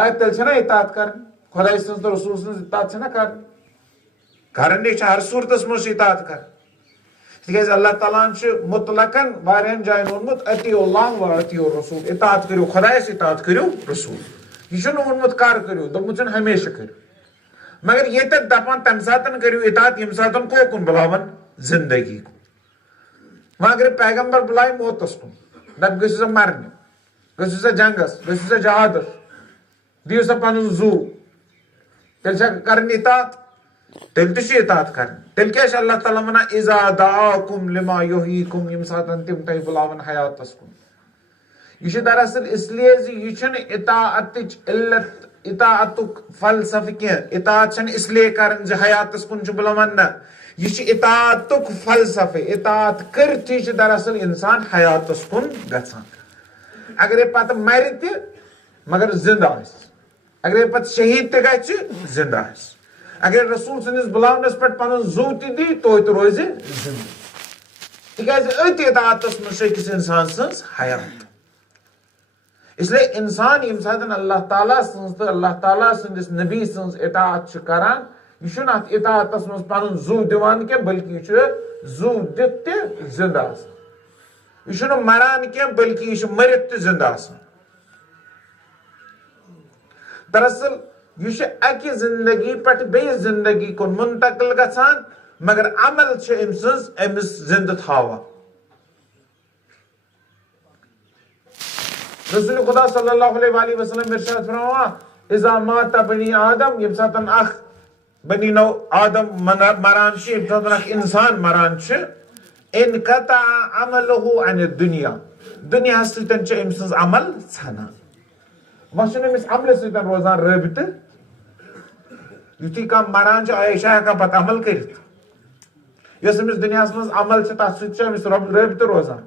آیا تیل چھنا اطاعت کرن خدای سٕنٛز تہٕ رسول سٕنٛز اطاعت چھنا کرن کرن چھِ ہر صورتس منٛز اطاعت کرن تِکیٛازِ اللہ تعالیٰ ہن چھُ مطلقن واریاہن جاین ووٚنمُت اطیعوا اللہ و اطیعوا الرسول اطاعت کٔرِو خدایس اطاعت کٔرِو رسول یہ چھُنہٕ ووٚنمُت کر کٔرِو دوٚپمُت چھُنہٕ ہمیشہ کٔرِو مگر ییٚتٮ۪تھ دپان تمہِ ساتہٕ کٔرِو اطاعت ییٚمہِ ساتہٕ کوکُن بُلاون زندگی کُن وۄنۍ اگر پیغمبر بُلایہِ موتس کُن دپ گٔژھِو سا مرنہِ گٔژھِو سا جنگس گٔژھِو سا جہادس دِیِو سا پنُن زُو تیٚلہِ چھا کرٕنۍ اطاعت تیٚلہِ تہِ چھِ اطاعت کرٕنۍ تیٚلہِ کیٛاہ چھُ اللہ تعالیٰ ونان اذا دعاکم لما یحییکم ییٚمہِ ساتہٕ تِم تۄہہِ بُلاون حیاتس کُن یہ چھُ دراصل اس لیے زِ یہ چھُنہٕ اطاعتٕچ علت اطاعتُک فلسفہٕ کینٛہہ اطاعت چھنہٕ اس لیے کرٕنۍ زِ حیاتس کُن چھُ بُلاوان نہ یہ چھُ اطاعتُک فلسفہٕ اطاعت کٔرتھٕے چھُ دراصل انسان حیاتس کُن گژھان اگرے پتہٕ مرِ تہِ مگر زندٕ آسہِ اگرے پتہٕ شہیٖد تہِ گژھِ زندٕ آسہِ اگر رسول سٕنٛدِس بُلاونس پٮ۪ٹھ پنُن زُو تہِ دی توتہِ روزِ زندٕ تِکیٛازِ أتھۍ اطاعتس منٛز چھِ أکِس انسان سٕنٛز حیات اس لیے انسان ییٚمہِ ساتہٕ اللہ تعالیٰ سٕنٛز تہٕ اللہ تعالیٰ سٕنٛدِس نبی سٕنٛز اطاعت چھُ کران یہ چھُنہٕ اتھ اطاعتس منٛز پنُن زُو دِوان کینٛہہ بلکہ یہ چھُ زُو دِتھ تہِ زندٕ آسان یہ چھُنہٕ مران کینٛہہ بلکہ یہ چھُ مٔرِتھ تہِ زندٕ آسان دراصل یہ چھُ اکہِ زندگی پٮ۪ٹھ بیٚیِس زندگی کُن منتقل گژھان مگر عمل چھِ أمۍ سٕنٛز أمِس زندٕ تھاوان رسول خدا صلی اللہ علیہ وآلہ وسلم ارشاد فرماوان اذا مات بنی آدم ییٚمہِ ساتہٕ اکھ بنی نو آدم مران چھُ ییٚمہِ ساتہٕ اکھ انسان مران چھُ انقطع عملہ عن الدنیا دُنیاہس سۭتۍ چھِ أمۍ سٕنٛز عمل ژھنان وۄنۍ چھُنہٕ أمِس عملہِ سۭتۍ روزان رٲبطہٕ یُتھُے کانٛہہ مران چھُ یہِ چھا ہٮ۪کان پتہٕ عمل کٔرِتھ یۄس أمِس دُنیاہس منٛز عمل چھِ تتھ سۭتۍ چھُ أمِس رٲبطہٕ روزان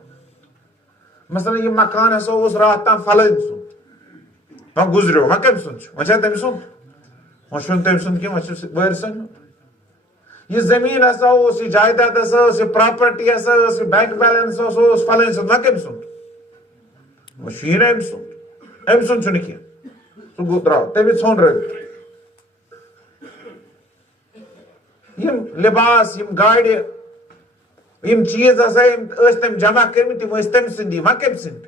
مثلاً یہ مکان ہسا اوس راتھ تام فلٲنۍ سُنٛد وۄنۍ گُزریو وۄنۍ کٔمۍ سُنٛد چھُ وۄنۍ چھا تٔمۍ سُنٛد وۄنۍ چھُنہٕ تٔمۍ سُنٛد کینٛہہ وۄنۍ چھُ وٲرۍ سُنٛد یہ زمیٖن ہسا اوس یہ جائیداد ہسا ٲس یہ پراپرٹی ہسا ٲس یہ بینک بیلنس ہسا اوس فلٲنۍ سُنٛد وۄنۍ کٔمۍ سُنٛد وۄنۍ چھُ یی نہٕ أمۍ سُنٛد أمۍ سُنٛد چھُنہٕ کینٛہہ سُہ گوٚو درٛاو تٔمِس ژھوٚن رٲبطہٕ یم لباس یم گاڑِ یم چیز ہسا ٲسۍ تٔمۍ جمع کٔرمٕتۍ تِم ٲسۍ تٔمۍ سٕنٛدی وۄنۍ کٔمۍ سٕنٛدۍ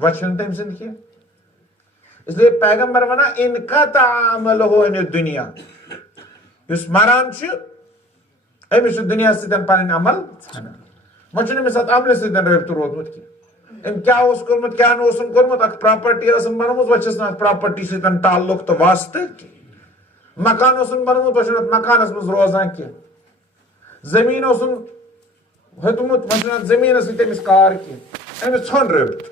وۄنۍ چھِنہٕ تٔمۍ سٕنٛدۍ کینٛہہ اس لیے پیغمبر ونان انقطع عملہ عن الدنیا یُس مران چھُ أمِس چھُ دُنیاہس سۭتۍ پنٕنۍ عمل ژھنان وۄنۍ چھُنہٕ أمِس اتھ عملہِ سۭتۍ رٲبطہٕ روٗدمُت کینٛہہ أمۍ کیٛاہ اوس کوٚرمُت کیٛاہ نہٕ اوسُن کوٚرمُت اکھ پراپرٹی ٲسٕن بنٲومٕژ وۄنۍ چھِس نہٕ اتھ پراپرٹی سۭتۍ تعلق تہٕ واسطہٕ کینٛہہ مکان اوسُن بنومُت وۄنۍ چھُنہٕ اتھ مکانس منٛز روزان کینٛہہ زمیٖن اوسُن ہیوٚتمُت وۄنۍ چھُنہٕ اتھ زمیٖنس سۭتۍ أمِس کار کینٛہہ أمِس ژھوٚن رٲبطہٕ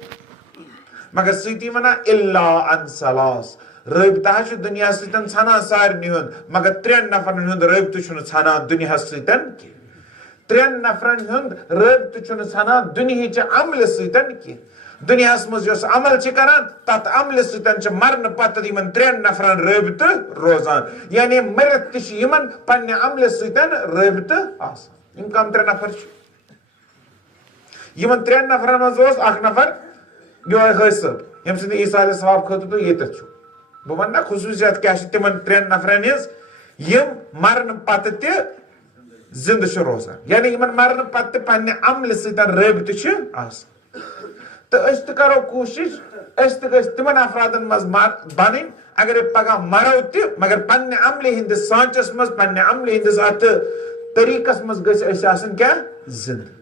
مگر سۭتی ونان الا ان ثلاث رٲبطہٕ حظ چھُ دُنیاہس سۭتۍ ژھنان سارنٕے ہُنٛد مگر 3 نفرن ہُنٛد رٲبطہٕ چھُنہٕ ژھنان دُنیاہس سۭتۍ کینٛہہ 3 نفرن ہُنٛد رٲبطہٕ چھُنہٕ ژھنان دُنہِچہِ عملہِ سۭتۍ کینٛہہ دُنیاہس منٛز یۄس عمل چھِ کران تتھ عملہِ سۭتۍ چھِ مرنہٕ پتہٕ یِمن 3 نفرن رٲبطہٕ روزان یعنی مٔرِتھ تہِ چھِ یِمن پننہِ عملہِ سۭتۍ رٲبطہٕ آسان یِم کم 3 نفر چھِ یِمن 3 نفرن منٛز اوس اکھ نفر یہوے حٲصِل ییٚمہِ سٕنٛدِ ایٖسا ثواب خٲطرٕ تُہۍ ییٚتٮ۪تھ چھُو بہٕ ونہٕ نا خصوٗصیات کیٛاہ چھِ تِمن 3 نفرن ہِنٛز یِم مرنہٕ پتہٕ تہِ زندٕ چھِ روزان یعنی یِمن مرنہٕ پتہٕ تہِ پننہِ عملہِ سۭتۍ رٲبطہٕ چھِ آسان تہٕ أسۍ تہِ کرو کوٗشش أسۍ تہِ گٔژھۍ تِمن افرادن منٛز بنٕنۍ اگرے پگاہ مرو تہِ مگر پننہِ عملہِ ہٕنٛدِس سانچس منٛز پننہِ عملہِ ہٕنٛدِس اتھ طریٖقس منٛز گٔژھۍ أسۍ آسٕنۍ کیٛاہ زندٕ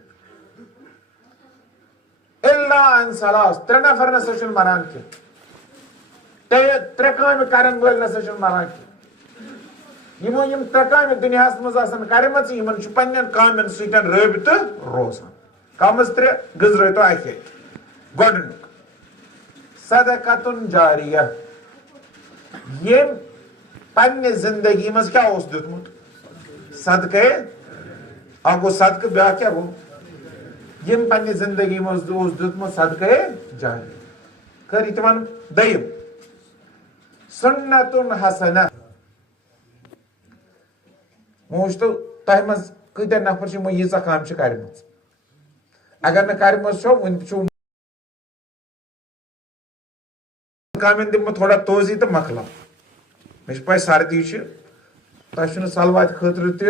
الا ان ثلاث 3 نفر نسا چھُنہٕ مران کینٛہہ 3 کامہِ کرن وٲلۍ نسا چھِنہٕ مران کینٛہہ یِمو یِم 3 کامہِ دُنیاہس منٛز آسن کرِمژٕ یِمن چھُ پننٮ۪ن کامٮ۪ن سۭتۍ رٲبطہٕ روزان کم از 3 گٔنزرٲیتو اکہِ لٹہِ گۄڈٕنیُک صدقتُن جاریہ ییٚمۍ پننہِ زندگی منٛز کیٛاہ اوس دیُتمُت صدقے اکھ گوٚو صدقہٕ بیٛاکھ کیٛاہ گوٚو ییٚمۍ پننہِ زندگی منٛز اوس دیُتمُت صدقے جاریہ خٲر یہِ تہِ ونہٕ دوٚیِم سُنتُن حسنہ وۄنۍ وٕچھتو تۄہہِ منٛز کۭتیاہ نفر چھِ یِمو ییٖژاہ کامہِ چھِ کرِمٕژ اگر نہٕ کرِمٕژ چھو وُنہِ تہِ چھُو کامن دم تھوڑا توضی تو مکلا مے پائی سردی تہ سلوات خاطر تہ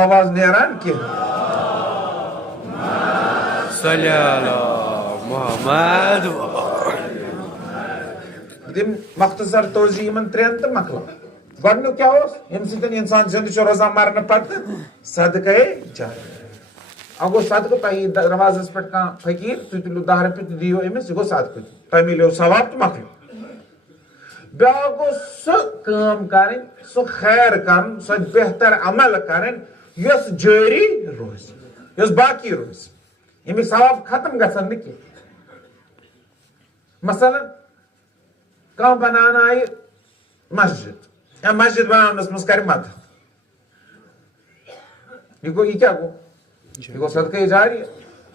آواز نیران کی صلی اللہ محمد دم مختصر توضی ان ترین تو مکلا گۄڈنیُک کیا یم سۭتۍ انسان زندہ روزان مرنے پتہ صدقے جاریہ اب گو صدقہ تہ دروازس پہ کھانا فقیر تھی تلو 10 رۄپیہِ تہ دیو امس یہ گو صدقہ تہ ملیو ثواب تو مکلو بیاکھ گو سہ کٲم کرن سہ خیر کرن سہ بہتر عمل کرن یس جاری روز یس باقی روز یمیک ثواب ختم گژھن نہ کینٛہہ مثلاً کانٛہہ بناونایہِ مسجد یا مسجد بناونس مز کر مدد یہ کیا گو یہ گو صدقہ جاریہ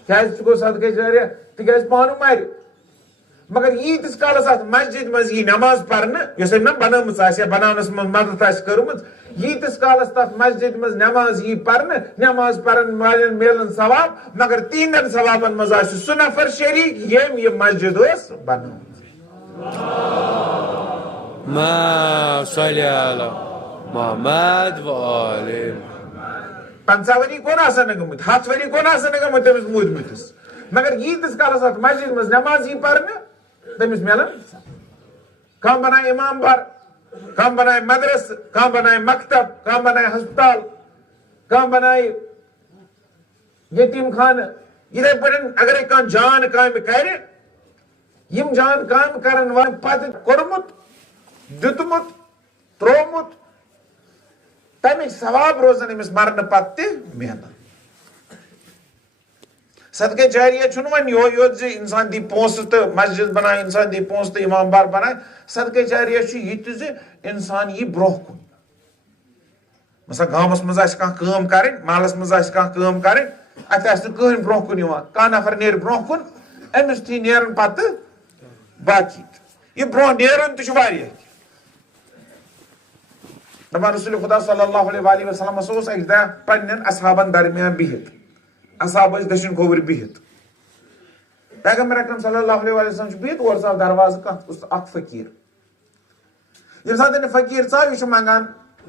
کیازِ گو صدقہ جاریہ تکیازِ پانہٕ مر مگر ییتس کالس ات مسجد مز یہ نماز پرنہ یس أمۍ نا بنٲمٕژ آسہِ یا بناونس مز مدد آسہِ کٔرمٕژ ییتس کالس تتھ مسجد مز نماز یی پرنہ نماز پرن والٮ۪ن میلن ثواب مگر تیٖنن ثوابن مز آسہِ سُہ نفر شریٖک ییٚمۍ یہِ مسجد ٲس بنٲومٕژ ما صلی علی محمد و آل 50 ؤری کون آسن گٔمٕتۍ 100 ؤری کون آسن گٔمٕتۍ تٔمِس موٗدمٕتِس مگر ییٖتِس کالس اتھ مسجد منٛز نماز یی پرنہٕ تٔمِس میلن کانٛہہ بنایہِ امام بار کانٛہہ بنایہِ مدرسہٕ کانٛہہ بنایہِ مکتب کانٛہہ بنایہِ ہسپتال کانٛہہ بنایہِ یتیٖم خانہٕ یِتھے پٲٹھۍ اگرے کانٛہہ جان کامہِ کرِ یم جان کامہِ کرن وٲلۍ پتہٕ کوٚرمُت دیُتمُت تروومُت تمیُک ثواب روزان أمِس مرنہٕ پتہٕ تہِ میلان صدقہ جاریہ چھُنہٕ وۄنۍ یہوے یوت زِ انسان دی پونٛسہٕ تہٕ مسجد بنایہِ انسان دی پونٛسہٕ تہٕ امام بار بنایہِ صدقہ جاریہ چھُ یہِ تہِ زِ انسان یی برونٛہہ کُن مثلا گامس منٛز آسہِ کانٛہہ کٲم کرٕنۍ محلس منٛز آسہِ کانٛہہ کٲم کرٕنۍ اتہِ آسہِ نہٕ کٕہٕنۍ برونٛہہ کُن یِوان کانٛہہ نفر نیرِ برونٛہہ کُن أمِس تھی نیرن پتہٕ باقی تہِ یہِ برونٛہہ نیرُن تہِ چھُ واریاہ کینٛہہ دپان رسول خدا صلی اللہ علیہ وسلمس اوس اکہِ دۄہ پننٮ۪ن اصحابن درمیان بِہِتھ اصحاب ٲسۍ دٔچھِنۍ کھووٕرۍ بِہِتھ پیغمبر اکرم صلی اللہ علیہ وسلم چھُ بِہِتھ اورٕ ژاو دروازٕ کانٛہہ اوس اکھ فقیٖر ییٚمہِ ساتہٕ یہِ فقیٖر ژاو یہِ چھُ منگان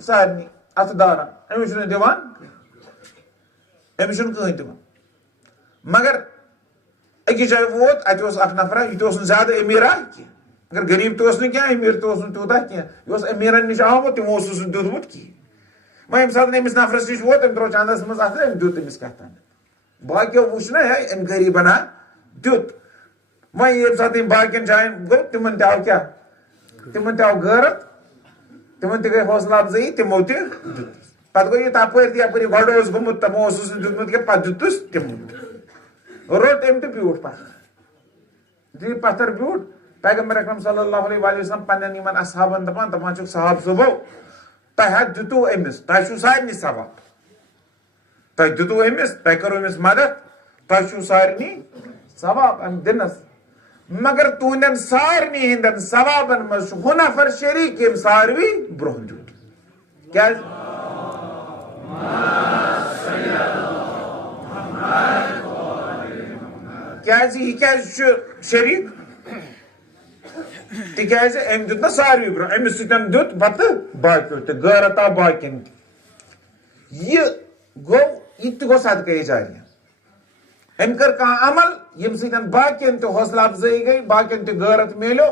سارنٕے اتھٕ داران أمِس چھُنہٕ دِوان أمِس چھُنہٕ کٕہٕنۍ دِوان مگر أکِس جایہِ ووت اتہِ اوس اکھ نفرا یہِ تہِ اوس نہٕ زیادٕ أمیٖرا کینٛہہ مگر غریٖب تہِ اوس نہٕ کینٛہہ أمیٖر تہِ اوس نہٕ تیوٗتاہ کینٛہہ یہِ اوس أمیٖرن نِش آمُت تِمو اوسُس نہٕ دیُتمُت کِہیٖنۍ وۄنۍ ییٚمہِ ساتہٕ أمِس نفرس نِش ووت أمۍ ترٛوو چندس منٛز اتھٕ أمۍ دیُت أمِس کتھ تام باقیو وٕچھ نا ہے أمۍ غریٖبن دیُت وۄنۍ ییٚمہِ ساتہٕ أمۍ باقین جاین گوٚو تِمن تہِ آو کیٛاہ تِمن تہِ آو غٲرت تِمن تہِ گٔے حوصلہٕ افضٲیی تِمو تہِ دیُتُس پتہٕ گوٚو یہِ تپٲرۍ تہِ یپٲرۍ یہِ گۄڈٕ اوس گوٚمُت تِمو اوسُس نہٕ دیُتمُت کینٛہہ پتہٕ دیُتُس تِمو تہِ روٚٹ أمۍ تہٕ بیوٗٹھ پتھر یُتھُے یہِ پتھر بیوٗٹھ پیغمبر اکرم صلی اللہ علیہ وسلم پننٮ۪ن یِمن اصحابن دپان چھُکھ صاحب صٲبو تۄہہِ حظ دِتوٗ أمِس تۄہہِ چھُو سارنٕے ثواب تۄہہِ دِتوٗ أمِس تۄہہِ کٔرٕو أمِس مدد تۄہہِ چھُو سارنٕے ثواب امہِ دِنس مگر تُہنٛدٮ۪ن سارنٕے ہٕنٛدٮ۪ن ثوابن منٛز چھُ ہُہ نفر شریٖک ییٚمۍ ساروٕے برونٛہہ دیُت کیازِ کیازِ یہِ کیازِ چھُ شریٖک تِکیازِ أمۍ دیُت نا ساروٕے برونٛہہ أمِس سۭتۍ دیُت پتہٕ باقیو تہِ غٲرت آو باقین تہِ یہِ گوٚو یہِ تہِ گوٚو صدقے جاریہ أمۍ کٔر کانٛہہ عمل ییٚمہِ سۭتۍ باقین تہِ حوصلہٕ افضٲیی گٔے باقین تہِ غٲرت میلیو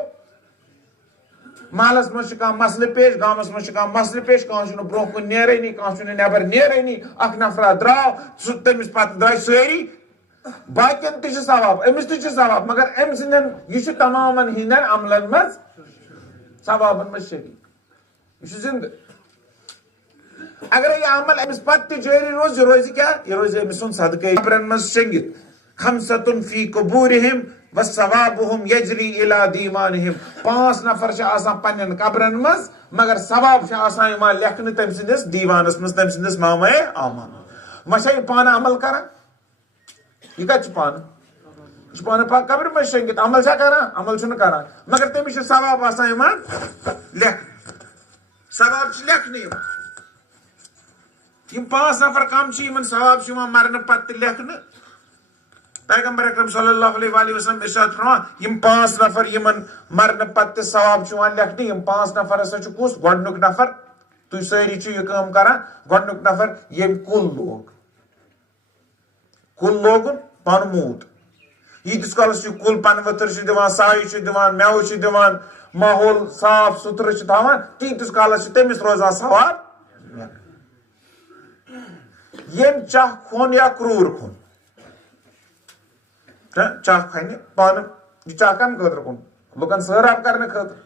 محلس منٛز چھُ کانٛہہ مسلہٕ پیش گامس منٛز چھُ کانٛہہ مسلہٕ پیش کانٛہہ چھُنہٕ برونٛہہ کُن نیرٲنی کانٛہہ چھُنہٕ نٮ۪بر نیرٲنی اکھ نفرا درٛاو سُہ تٔمِس پتہٕ درٛاے سٲری باقین تہِ چھُ ثواب أمِس تہِ چھُ ثواب مگر أمۍ سٕنٛدٮ۪ن یہِ چھُ تمامن ہٕنٛدٮ۪ن عملن منٛز ثوابن منٛز شریٖک یہِ چھُ زندٕ اگرے یہِ عمل أمِس پتہٕ تہِ جٲری روز یہِ روزِ کیٛاہ یہِ روزِ أمۍ سُنٛد صدقے قبرن منٛز شیٚنگِتھ خمسۃ فی قبورہم وثوابہم یجری الی دیوانہم 5 نفر چھِ آسان پننٮ۪ن قبرن منٛز مگر ثواب چھُ آسان یِوان لیکھنہٕ تٔمۍ سٕنٛدِس دیوانس منٛز تٔمۍ سٕنٛدِس نامے اعمال وۄنۍ چھا یہِ پانہٕ عمل کران یہِ کتہِ چھُ پانہٕ یہِ چھُ پانہٕ قبرِ منٛز شیٚنگِتھ عمل چھا کران عمل چھُنہٕ کران مگر تٔمِس چھُ ثواب آسان یِوان لیکھنہٕ ثواب چھُ لیکھنہٕ یِوان یِم 5 نفر کم چھِ یِمن ثواب چھُ یِوان مرنہٕ پتہٕ تہِ لیکھنہٕ پیغمبر اکرم صلی اللہ علیہ وسلم ارشاد فرمان یم 5 نفر یمن مرن پتہ ثواب چوان لکھنہ یم 5 نفر ہسا چھ کس گۄڈنیُک نفر تُہۍ سٲری چھِو یہِ کٲم کران گۄڈنیُک نفر ییٚمۍ کُل لوگُن پن موٗد ییٖتِس کالس یہِ کُل پنہٕ ؤتھٕر چھُ دِوان سایہِ چھُ دِوان مٮ۪وٕ چھُ دِوان ماحول صاف ستھرٕ چھُ تھاوان تیٖتِس کالس چھُ تٔمِس روزان ثواب ییٚمۍ چاہ کھوٚن یا کرٛوٗر کھوٚن چاہ کھنہِ پانہٕ یہِ چاہ کمہِ خٲطرٕ کھوٚن لُکن سٲراب کرنہٕ خٲطرٕ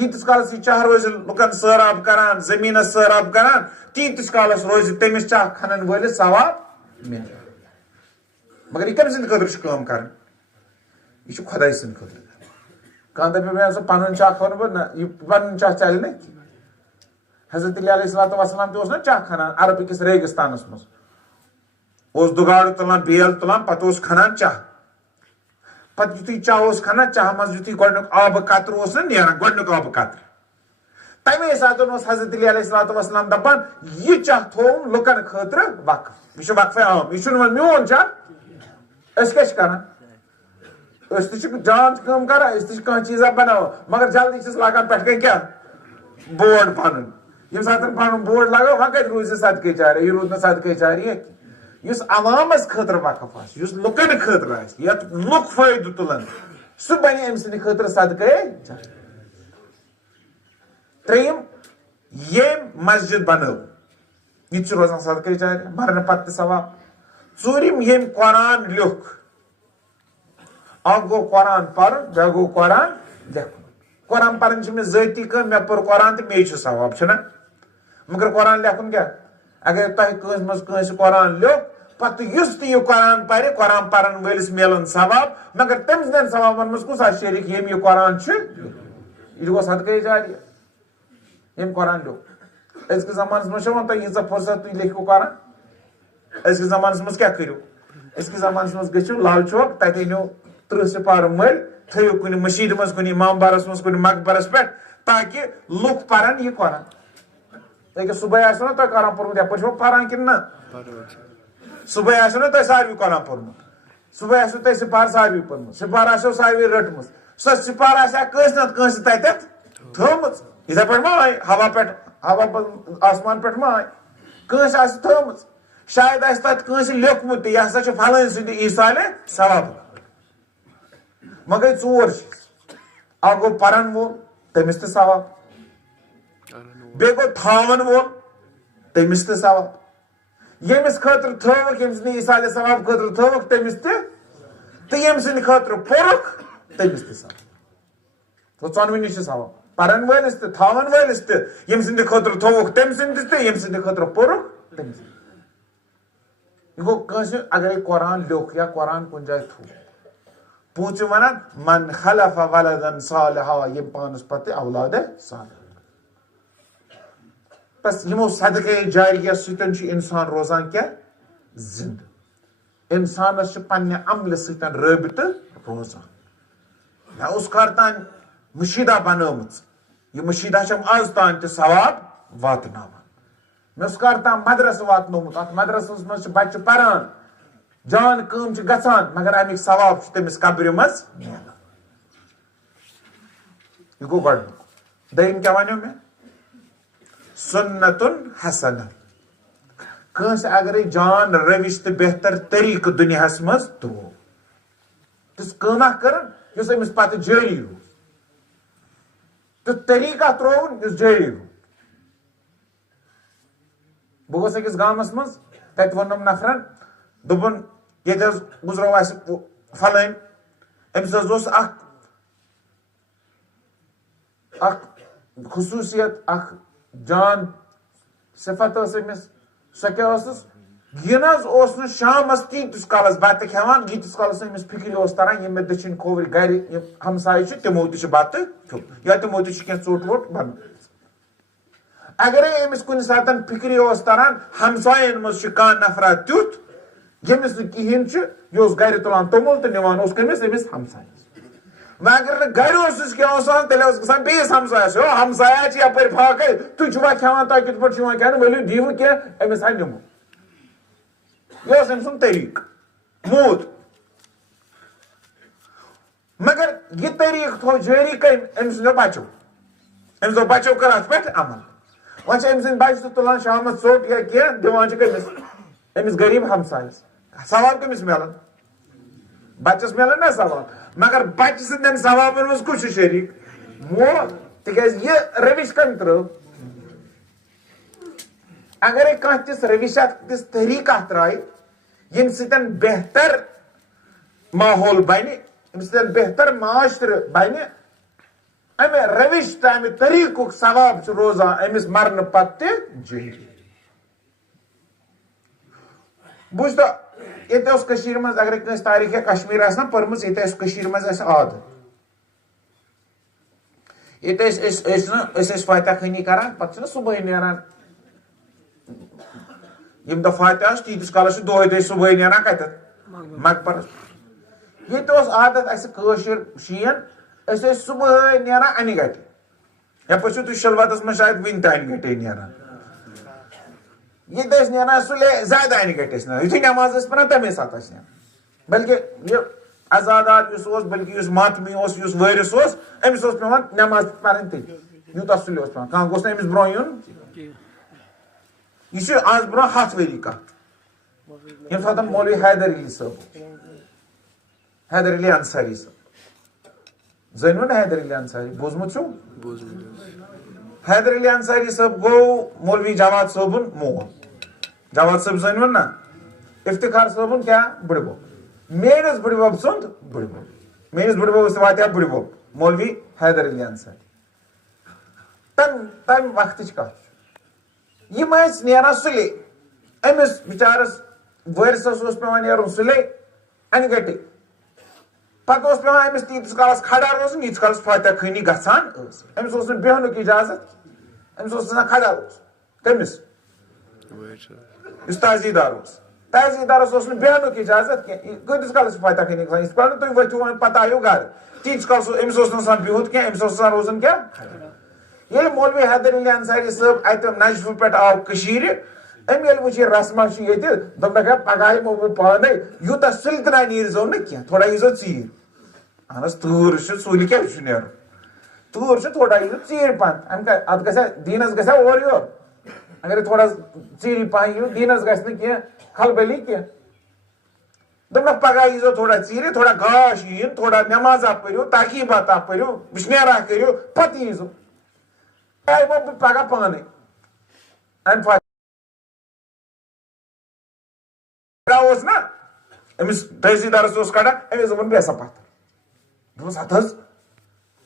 ییٖتِس کالس یہِ چاہ روزِ لُکن سٲراب کران زٔمیٖنس سٲراب کران تیٖتِس کالس روزِ تٔمِس چاہ کھنن وٲلِس ثواب مِلہِ مگر یہِ کٔمۍ سٕنٛدِ خٲطرٕ چھِ کٲم کرٕنۍ یہ خداے سٕنٛدِ خٲطرٕ کانٛہہ دپہِ مےٚ سُہ پنُن چاہ کھنہٕ بہٕ نہ یہِ پنُن چاہ چلہِ نہٕ کینٛہہ حضرت علی علیہ الصلوۃ والسلام تہِ اوس نا چاہ کھنان عرب کِس ریگِستانس منٛز اوس دُگاڑٕ تُلان بیل تُلان پتہٕ اوس کھنان چاہ پتہٕ یُتھُے چاہ اوس کھنان چاہ منٛز یُتھُے گۄڈنیُک آبہٕ قطرٕ اوس نا نیران گۄڈنیُک آبہٕ قطرٕ تمے ساتہٕ اوس حضرت علی علیہ الصلوۃ والسلام دپان یہِ چاہ تھوٚوُم لُکن خٲطرٕ وقف یہِ چھُ وقفے عام یہِ چھُنہٕ وۄنۍ میون چاہ أسۍ کیٛاہ چھِ کران أسۍ تہِ چھِ جان کٲم کران أسۍ تہِ چھِ کانٛہہ چیٖزا بناوان مگر جلدی چھِس لاگان پٮ۪ٹھٕ کَنۍ کیٛاہ بورڈ پنُن ییٚمہِ ساتہٕ پنُن بورڈ لگٲو وۄنۍ کتہِ روٗزِ صدقے جاریہ یہِ روٗد نہٕ صدقے جاریہ یُس عوامس خٲطرٕ وقف آسہِ یُس لُکن خٲطرٕ آسہِ یتھ لُکھ فٲیدٕ تُلن سُہ بنہِ أمۍ سٕنٛدِ خٲطرٕ صدقے جاریہ ترٛیٚیِم ییٚمۍ مسجد بنٲو یہِ تہِ چھُ روزان صدقے جاریہ مرنہٕ پتہٕ تہِ ثواب ژوٗرِم ییٚمۍ قرآن لیوٚکھ اکھ گوٚو قرآن پرُن بیٛاکھ گوٚو قرآن لیکھُن قرآن پرٕنۍ چھِ مےٚ ذٲتی کٲم مےٚ پوٚر قرآن تہٕ مے چھُ ثواب چھُنہ مگر قرآن لیکھُن کیٛاہ اگر تۄہہِ کٲنٛسہِ منٛز کٲنٛسہِ قرآن لیوٚکھ پتہٕ یُس تہِ یہِ قرآن پرِ قرآن پرن وٲلِس میلن ثواب مگر تٔمۍ سٕنٛدٮ۪ن ثوابن منٛز کُس آسہِ شریٖک ییٚمۍ یہِ قرآن چھُ یہِ گوٚو صدقے جاریہ ییٚمۍ قرآن لیوٚکھ أزکِس زمانس منٛز چھِ وۄنۍ تۄہہِ ییٖژاہ فرصت تُہۍ لیکھِو قرآن أزکِس زمانس منٛز کیٛاہ کٔرِو أزکِس زمانس منٛز گٔژھِو لال چوک تتہِ أنِو 30 سِپارٕ مٔلۍ تھٲیِو کُنہِ مٔشیٖد منٛز کُنہِ امامبارس منٛز کُنہِ مقبرس پٮ۪ٹھ تاکہِ لُکھ پرن یہِ قرآن أکیاہ صبحٲے آسیو نا تۄہہِ قرآن پوٚرمُت یپٲرۍ چھُوا پران کِنہٕ نہ صبحٲے آسیو نا تۄہہِ ساروٕے قرآن پوٚرمُت صبحٲے آسیو تۄہہِ سِپار ساروٕے پٔرمٕژ سِپار آسیو ساروٕے رٔٹمٕژ سۄ سِپار آسہِ کٲنٛسہِ نتہٕ کٲنٛسہِ تتٮ۪تھ تھٲومٕژ یِتھے پٲٹھۍ ما آیہِ ہوا پٮ۪ٹھ ہوا آسمان پٮ۪ٹھ ما آیہِ کٲنٛسہِ آسہِ تھٲومٕژ شاید آسہِ تتھ کٲنٛسہِ لیوٚکھمُت تہِ یہِ ہسا چھُ فلٲنۍ سٕنٛدِ ایٖسالہِ ثواب وۄنۍ گٔے 4 چیٖز اکھ گوٚو پرن وول تٔمِس تہِ ثواب بیٚیہِ گوٚو تھاون وول تٔمِس تہِ ثواب ییٚمِس خٲطرٕ تھٲوٕکھ ییٚمہِ سٕنٛدِ ایٖسالہِ ثواب خٲطرٕ تھٲوٕکھ تٔمِس تہِ تہٕ ییٚمہِ سٕنٛدِ خٲطرٕ پوٚرُکھ تٔمِس تہِ ثواب گوٚو ژۄنوٕنی چھِ ثواب پرن وٲلِس تہِ تھاون وٲلِس تہِ ییٚمہِ سٕنٛدِ خٲطرٕ تھووُکھ تٔمۍ سٕنٛدِس تہِ ییٚمہِ سٕنٛدِ خٲطرٕ پوٚرُکھ تٔمِس یہِ گوٚو کٲنٛسہِ اگرے قرآن لیوٚکھ یا قرآن کُنہِ جایہِ تھوٚو پوٗنٛژِم ونان من خلف ولدن صالحا ییٚمۍ پانس پتہٕ اولادِ صالح بس یِمو صدقے جاریہ سۭتۍ چھُ انسان روزان کیٛاہ زندٕ انسانس چھُ پننہِ عملہِ سۭتۍ رٲبطہٕ روزان مےٚ اوس کر تانۍ مشیٖدا بنٲومٕژ یہِ مشیٖدا چھم آز تانۍ تہِ ثواب واتناوان مےٚ اوس کر تام مدرسہٕ واتنومُت اتھ مدرسس منٛز چھِ بچہِ پران جان کٲم چھِ گژھان مگر امیُک ثواب چھُ تٔمِس قبرِ منٛز میلان یہِ گوٚو گۄڈنیُک دوٚیِم کیٛاہ ونیو مےٚ سُنتُن حسنہ کٲنٛسہِ اگرے جان روش تہٕ بہتر طریٖقہٕ دُنیاہس منٛز ترٛوو تِژھ کٲمہ کٔرٕن یُس أمِس پتہٕ جٲری روٗد تیُتھ طریٖقہ ترٛووُن یُس جٲری روٗد بہٕ گوٚوُس أکِس گامس منٛز تتہِ ووٚنُم نفرن دوٚپُن ییٚتہِ حظ گُزرو اسہِ فلٲنۍ أمِس حظ اوس اکھ خصوٗصیت اکھ جان صفت ٲس أمِس سۄ کیٛاہ ٲسٕس یہِ نہ حظ اوس نہٕ شامس تیٖتِس کالس بتہٕ کھٮ۪وان ییٖتِس کالس أمِس فِکرِ اوس تران یِم مےٚ دٔچھِنۍ کھووٕرۍ گرِ یِم ہمسایہِ چھِ تِمو تہِ چھُ بتہٕ کھیوٚمُت یا تِمو تہِ چھُ کینٛہہ ژوٚٹ ووٚٹ بنٲومٕژ اگرے أمِس کُنہِ ساتہٕ فِکرِ اوس تران ہمساین منٛز چھُ کانٛہہ نفرا تیُتھ ییٚمِس نہٕ کِہینۍ چھُ یہِ اوس گرِ تُلان توٚمُل تہٕ نِوان اوس کٔمِس أمِس ہمسایس وۄنۍ اگر نہٕ گرِ اوسُس کینٛہہ اوس آسان تیٚلہِ اوس گژھان بیٚیِس ہمسایس ہو ہمسایا چھِ یپٲرۍ فاقے تُہۍ چھِوا کھٮ۪وان تۄہہِ کِتھ پٲٹھۍ چھُ یِوان کھٮ۪نہٕ ؤلِو دِیِو کینٛہہ أمِس ہا نِمو یہِ اوس أمۍ سُنٛد طریٖقہٕ موٗد مگر یہ طریقہ تھو جاری کم ام سندو بچو ام سو بچو کر ات پہ عمل وچ ام سند بچ تو تلان شام ژوٹ یا کی دِوان چھ کمس امس غریب ہمسایس ثواب کمس ملان بچس ملان نا ثواب مگر بچ سندن ثوابن مز کچھ شریک مول تکیاز یہ روش کم ترو اگر کھانا تس روشت تس طریقہ ترائے یم سن بہتر ماحول بنہ یم سن بہتر معاشر بنہ امہ روش تو امہ طریقہ ثواب روزان امس مرن پتہ جاری بوجھ تو یہ مز اگر کنس تاریخ کشمیر آسنا پرمز یہ مز عادت یہ فاتح خانی کران پتہ صبح نیران یم دہ فاتح تیتس کالس دہ دہ صبح نیران کتت مقبرس یہ عادت اسر شین صبح نیران انہ گٹہ یپ تھی شلوتس من شاید ون تہ انہ گٹے نیران یہ نیران سلے زیادہ انہ گٹس نیران یتھے نماز پران تمے سات نیران بلکہ یہ عزادار بلکہ اس ماتمی اس وارث امس پیوان نماز پرن تیل یوتہ سلے پیوان کھانا گوس نا امس برو یون یہ آز برو 7 ؤری کت یم سات مولوی حیدر علی صاحب حیدر علی انصاری صاحب زنو نا حیدر علی انصاری بوزمت چھو حیدر علی انصاری صاحب گو مولوی جواد صاحبن مول جواد صاحب زنو نا افتخار صاحبن کیا بڑ بب میرس بڑ بب سند بڑ بب میرس بڑ بب واتیا بڑ بب مولوی حیدر علی انصاری تم وقت کت یم نیران سلے امس بچارس وارثس پیوان نیرن سلے انہ گٹے پتہ پیوان امس تیتس کالس کھڑا روزن ییتس کالس فاتح خانی گژھان امس بیہنک اجازت امس آسان کھڑا روز کمس اس تحصیلدار تحصیلدارس بیہنک اجازت کی کتس کالس فاتح خانی گژھان یت کال تھی ورتو پتہ آیو گھر تیتس کالس امس نسان بہت کی امس آسان روزن کیا یل مولوی حیدر علی انصاری صاحب ات نجف پہ آو کشیر ام یل وچ رسما یہ دپا پگہ یمو پانے یوتہ سلطنا نیر زو نا کی تھوڑا یزو ژیر اہن تور سُلہِ کیٛاہ چھُ نیرُن تور تھوڑا یزو ژیر پہن ات گژھِ دیٖنس گژھِ اور یور اگر تھوڑا ژیٖری پہن یِیو دیٖنس گژھِ نہٕ کینٛہہ خلبلی کینٛہہ دپنکھ پگہ ییٖزیو تھوڑا ژیٖرِ تھوڑا گاش یِیِن تھوڑا نمازا پٔرِو تحقیٖباتا پٔرِو وشنیرا کٔرِو پتہٕ ییٖزیو پگہ پانے ام نا امس تحصیلدارس کڑا امس دپن بیسا پتھر دس ہت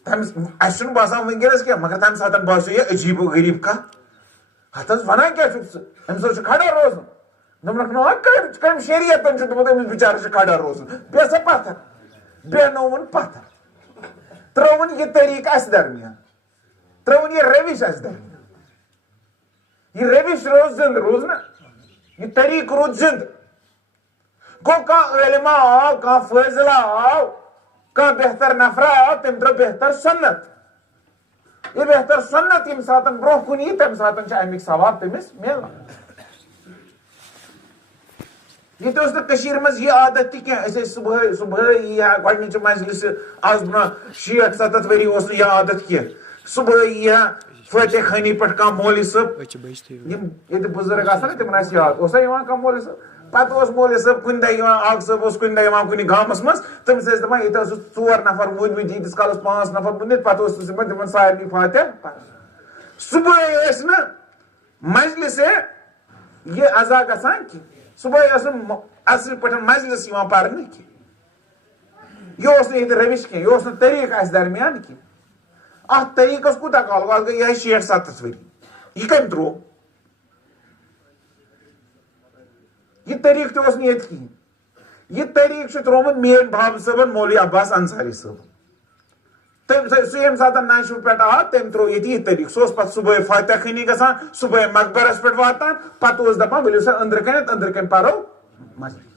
تمس اس باسان ونکس کی مگر تمہ سات باسو یہ عجیب و غریب کت ہت ونان کیا امس کھڑا روزن دپنکھ نا کم شریعت دپت امس بچارس کھڑا روزن بیسا پتھر بیہنوون پتھر ترون یہ طریقہ اس درمیان ترون یہ روش اس درمیان یہ روش روز زند روز نا یہ طریق روز زند گو کان علما آو کان فاضلہ آو کان بہتر نفر آو تم تر بہتر سنت یہ بہتر سنت یم ساتن برو کن یہ تم ساتن امیک ثواب تمس ملان یہ تو کشیر مز یہ عادت تہ کی صبح صبح یہ گۄڈنِچ مجلس آز برو 60-70 ؤری اوس یہ عادت کی صبح یہ فاتح خانی پہ کم مولوی صاحب یہ بزرگ آسان تمن آس یاد اوسا یوان کم مولوی صاحب پتہ اس مولوی صاحب کن دہ اخ صاحب اس کن دہ کن گامس مز تمس دپان یہ 4 نفر ودمت ییتس کالس 5 نفر ودمت پتہ تمن سارے فاتح صبح مجلس یہ عزا گژھان کی صبح اصل پہ مجلس پرنے کی یہ روش کی یہ طریقہ اس درمیان کی ات طریقس کوتاہ کال وال گئی یہ 60-70 ؤری یہ کم ترو یہ طریقہ تہ یہ کہین یہ طریقہ ترومت میل باب صاحب مولوی عباس انصاری صاحب سہ یم سات نشو پہ آو تم ترو یہ طریقہ سہ پتہ صبح فاتح خانی گژھان صبح مقبرس پہ واتان پتہ دپان ؤلو سا أندرٕ کَنۍ پرو مجلس